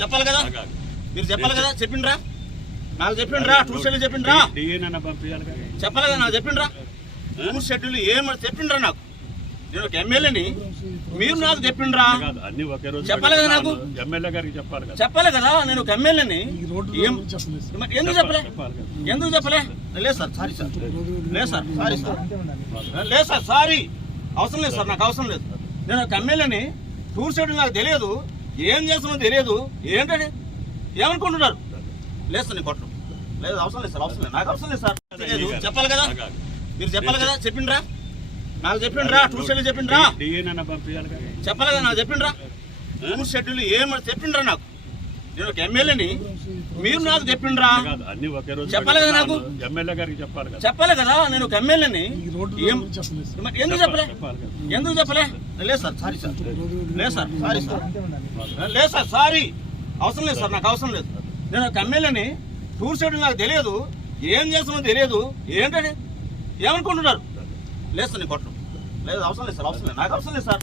చెప్పాలి కదా? మీరు చెప్పాలి కదా? చెప్పిండ్రా? నాకు చెప్పిండ్రా? Two schedule చెప్పిండ్రా? చెప్పాలి కదా? నాకు చెప్పిండ్రా? టూ షెడ్యూల్ ఏమని చెప్పిండ్రా నాకు? నేను ఒక ఎమ్మెల్యేని. మీరు నాకు చెప్పిండ్రా? కాదు అన్ని ఒకే రోజు చెప్పాలి కదా నాకు? ఎమ్మెల్యే గారికి చెప్పాలి కదా? చెప్పాలి కదా? నేను ఒక ఎమ్మెల్యేని. ఎందుకు చెప్పలే? ఎందుకు చెప్పలే? లేదు సార్ సారీ సార్. లేదు సార్ సారీ సార్. లేదు సార్ సారీ. అవసరం లేదు సార్ నాకు అవసరం లేదు. నేను ఒక ఎమ్మెల్యేని టూర్ షెడ్యూల్ నాకు తెలియదు. ఏం చేస్తున్నో తెలియదు. ఏంటండి ఏమనుకుంటున్నారు? లేదు సార్ నేను కొట్టను. లేదు అవసరం లేదు సార్ అవసరం లేదు. నాకు అవసరం లేదు సార్. తెలియదు చెప్పాలి కదా. మీరు చెప్పాలి కదా చెప్పిండ్రా? నాకు చెప్పిండ్రా టూర్ షెడ్యూల్ చెప్పిండ్రా? డిఎన్ పంపించాలి కదా. చెప్పాలి కదా నాకు చెప్పిండ్రా? టూర్ షెడ్యూల్ ఏమని చెప్పిండ్రా నాకు? నేను ఒక ఎమ్మెల్యేని. మీరు నాకు చెప్పిండ్రా? కాదు అన్ని ఒకే రోజు చెప్పాలి కదా నాకు? చెప్పాలి కదా. చెప్పాలి కదా నేను ఒక ఎమ్మెల్యేని. ఎందుకు చెప్పలే? ఎందుకు చెప్పలే? లేదు సార్ సారీ సార్. లేదు సార్ సారీ సార్. లేదు సార్ సారీ. అవసరం లేదు సార్ నాకు అవసరం లేదు. నేను ఒక ఎమ్మెల్యేని టూర్ షెడ్యూల్ నాకు తెలియదు. ఏం చేస్తామో తెలియదు. ఏంటండి ఏమనుకుంటున్నారు? లేదు సార్ నేను కొట్టడం లేదు అవసరం లేదు సార్ అవసరం లేదు. నాకు అవసరం లేదు సార్.